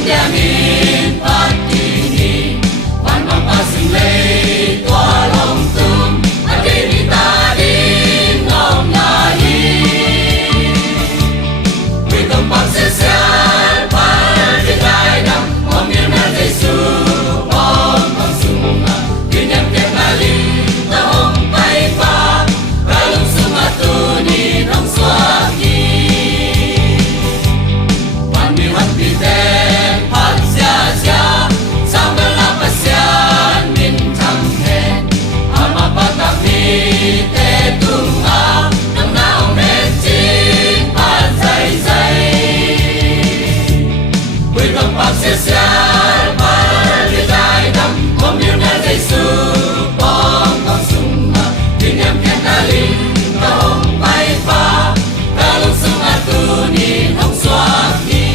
Benjamin Patini Wan mapasinglay tua long tum Akinita din ngom nahi Quy công pagsesal Palbigay ng Omir na Jesu Om pagsunga Kinyam kenaling Tahong paipa Kalong sumatunin Ang swaki Paniwan biten Pagsasya Sambal na pasyan Mintanghen Ama patakni Tetunga Nang naong medjin Pagsay-say Quy công pagsasal Palbigay ng Omir na Jesu Om pagsunga Kinyam kenaling Tahong paipa Kalong sumatunin Ang swaki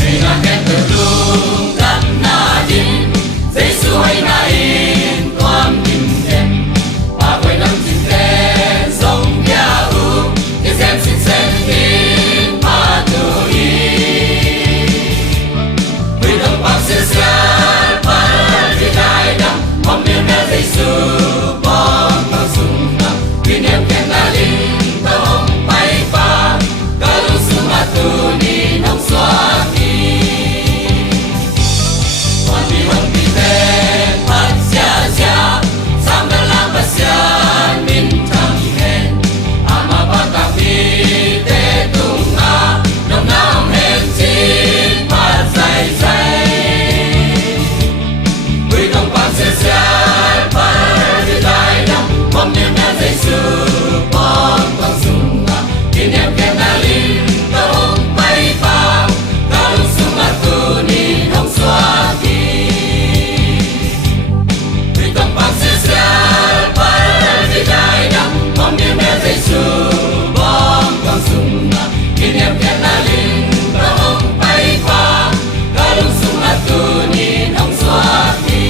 Pinaket terlung dan nadin Jesu hay nain Tuam dimden Pakoy ng sinten Song yahoo Kisem sin sentin Patuin Widong pagsasal Palbigay ng Omir na Jesu Pong pagsunang Kinyam kenaling Tahong paipa Kalong sumatunin Ang swaki Wang biten Pagsasya Sambal na pasyan Mintanghen Ama patakni Tetunga Nang naong medjin Pagsay-say Widong pagsasal Palbigay ng Omir na Jesu Pong pagsunga Kinyam kenaling Tahong paipa Kalong sumatunin Ang swaki Widong pagsasal Palbigay ng Omir na Jesu Pong pagsunga Kinyam kenaling Tahong paipa Kalong sumatunin Ang swaki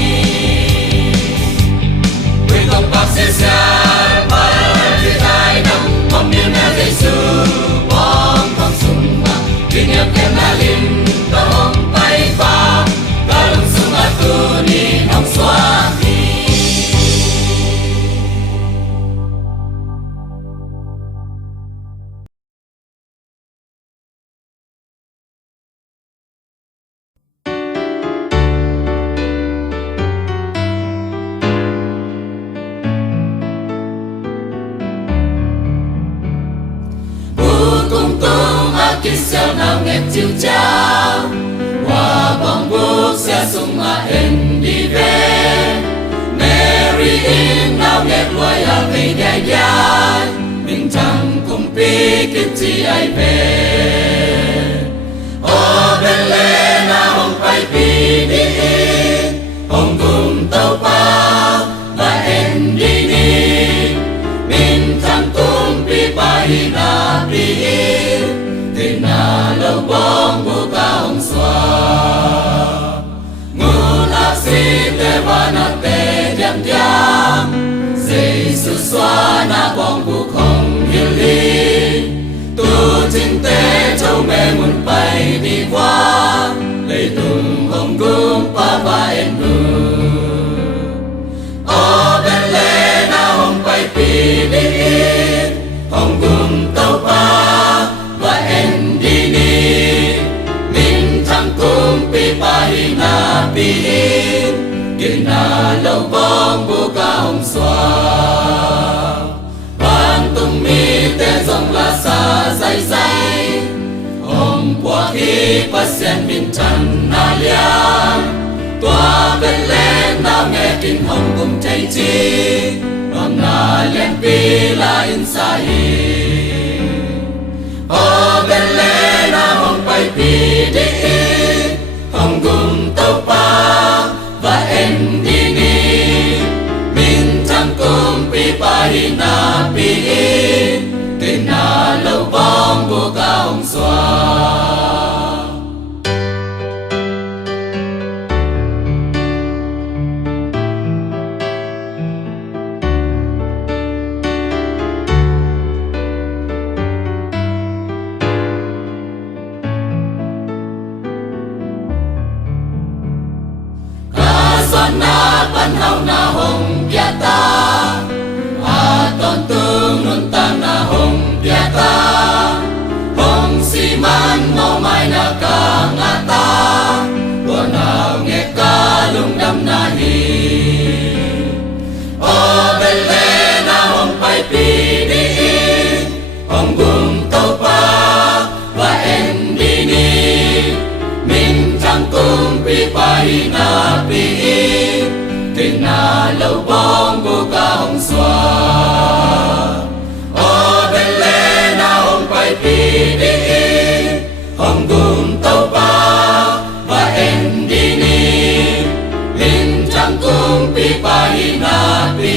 Widong pagsasal Palbigay ng Omir na Jesu Pong pagsunga Kinyam kenaling Tahong paipa Kalong sumatunin Ang swaki Cùng tung akisel nào nghe chiều trao Hoa bóng bút xe sung mà hình đi về Mary in nào nghe loài à cây dài dài Mình chẳng cùng pi kết chi ai về Ô bên lê na hông phải pi đi in Hông cùng tàu pa và em đi đi Mình chẳng cùng pi pa hi na pi Tình na lâu bóng bố ca hông xoa Ngu nạc si tê và na tê điam điam Giê-xu xoa na bóng bố không hiểu lý Tu chính tê châu mê muốn bay đi qua Lấy tung hông cung pa và em nụ Ô bên lê na hông bay pi đi in Hông cung tàu pa và em đi ni Mình thăng cung pi pa hi na pi in Kiên na lâu bóng bố ca hông xoa Ban tung mi tê dòng là xa dây dây Hôm qua khi pa sen mình chẳng na liang Tua bên lên nào nghe kinh hông cùng chạy chi Nôm na lên pi la in sa hi Ô bên lên na hông bay pi đi in Hông cùng tàu pa và em đi ni Mình chẳng cùng pi pa hi na pi in Tên na lâu bóng bố ca hông xoa sao na hong piata aton tung nun ta na hong piata hong si man mo mai na ka ngata na nghe ca lung đam na hi o belle na hong pai pi di hong gum tau pa và em đi ni min chẳng cung pi pai na pi tình na lâu bom bu ca hong xoa o belle na hong pai pi di hong gum tau pa và em đi ni min chẳng cung pi pai na pi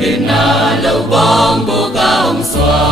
tình na lâu bom bu ca hong xoa.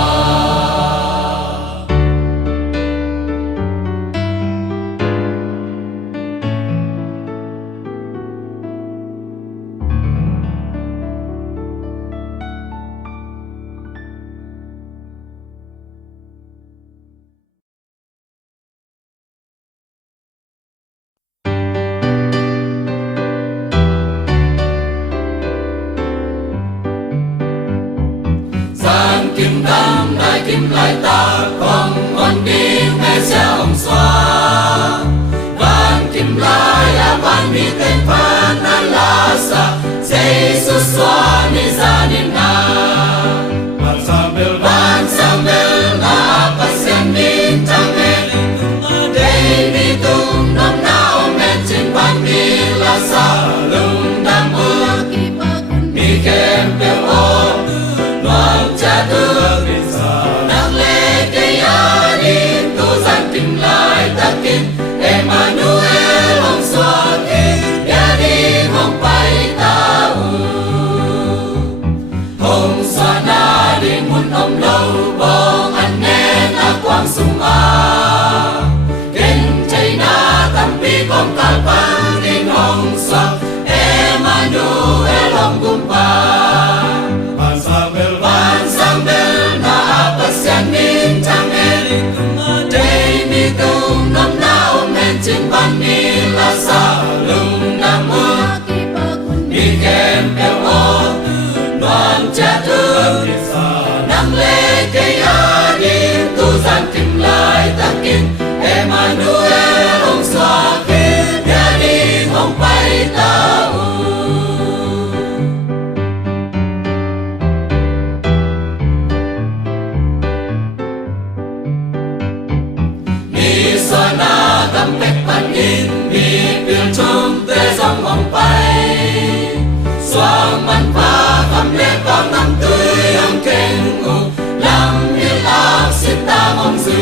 Kim tam đại kim lại ta không ngon đi mẹ sẽ hồng xoa van kim lại là van mi tên phan na la sa Jesus xoa ni ra ni na van sambel na pasien mi tang e dei mi tung nom na om en chin van mi la sa lung dam u mi kem pe o noang cha thương nang lê cây a đi tu gian tìm lại ta kinh Emmanuel hong xoa kinh ya đi hong pai ta u hong xoa na đi mun om lâu bong an nen a quang sung a kinh chay na tam pi con ta pan đi hong xoa Emmanuel hong gum pa trên ban mi la sa lung nam mơ mi kem eo o đoàn cha thương nang lê cây a đi tu gian tìm lại ta kinh Emmanuel hong xoa kinh ya đi hong pai ta u mi xoa na tam pek in mi pian chung te dòng hong pai xoang man pha kham le pa nam tươi ang keng u lam mi la sit ta mong dư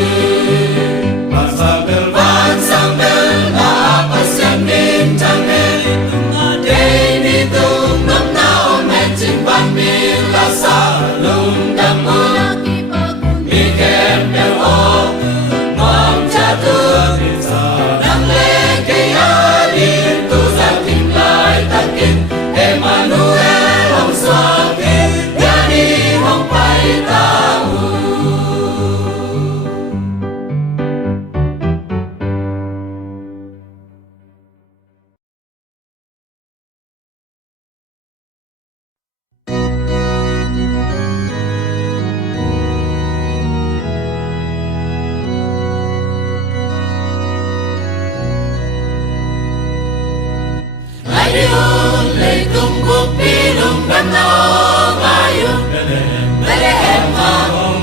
van sang bel na pasian min chang e dei mi tung nam nao men chin ban mi la sa lung dam u mi kem el o mong cha thương Emmanuel hong xoa kinh ya đi hong pai ta u tung buk pilung dan naong ayun Bethlehem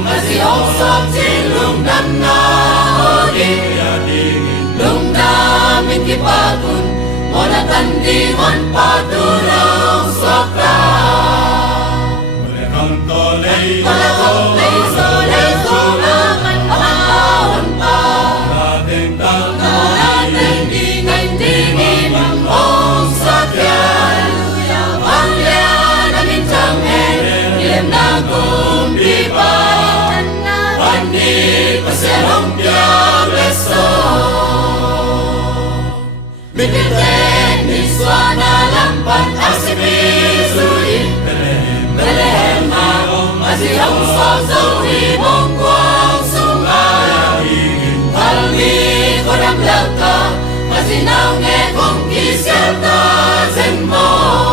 masih hong sok silung dan naodi lung damin kipatun monatan di hon patulong sokra Oleh soleh sulaman pahon pa natin di ngayon tingin hong sakyan Nagum di pa Pani paserong piang leso Bibiten ni suana lampan asibizui Bethlehem masih hong so himong kuang sungai Palmi kodam lauta masih nao nghe kong kisiata zen mo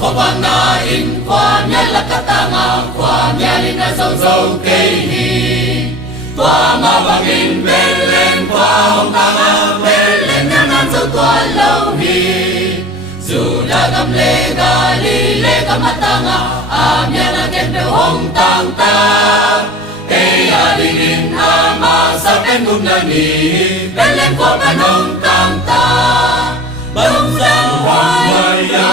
Khopanain kwa nyala katanga kwa nyali na zau kehi kwa mabangin belen kwa hongtanga belen na nanzo kwa lauhi sudah gamle galile kamatanga amya na kempe hongtang ta kaya dingin ama sa pengunani belen kwa panong tang ta bangsa waya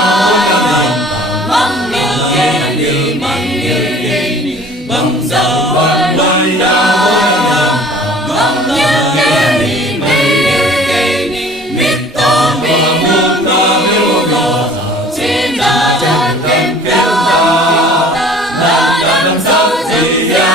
bangsa waya mito bimuta cinta dan kempel dalam saja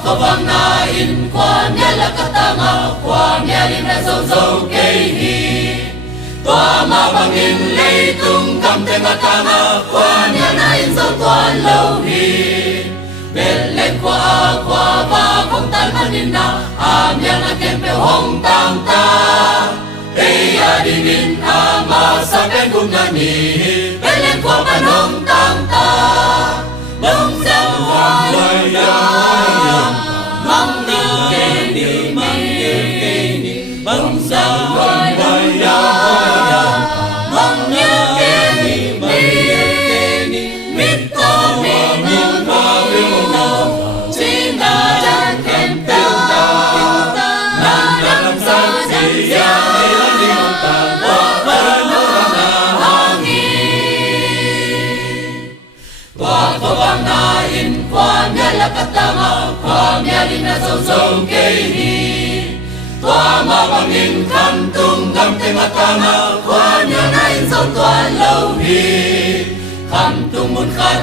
Kabang nain kwa nyala katanga kwa nyali na zau kehi Tua mabangin leitung kam tengatanga kwa nyanain zau tua lauhi Belen kwa bakong talmanina amya na kempe hong tang ta Eya dingin ama sa pengungani Belen kwa panong tang ta Bangsa waya bangsa waya mito bimuta cinta dan kempel dalam saja Kabangnain kwa nyala katanga kwa nyali na zau kehi Tua mabangin kantung kam tengatanga kwa nyanain zau tua lauhi Kantung mun khat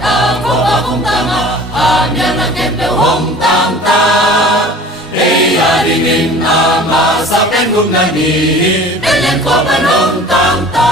ako bakong tanga amya na kempe hong tang ta Eya dingin ama sa pengunani Belen kwa panong tang ta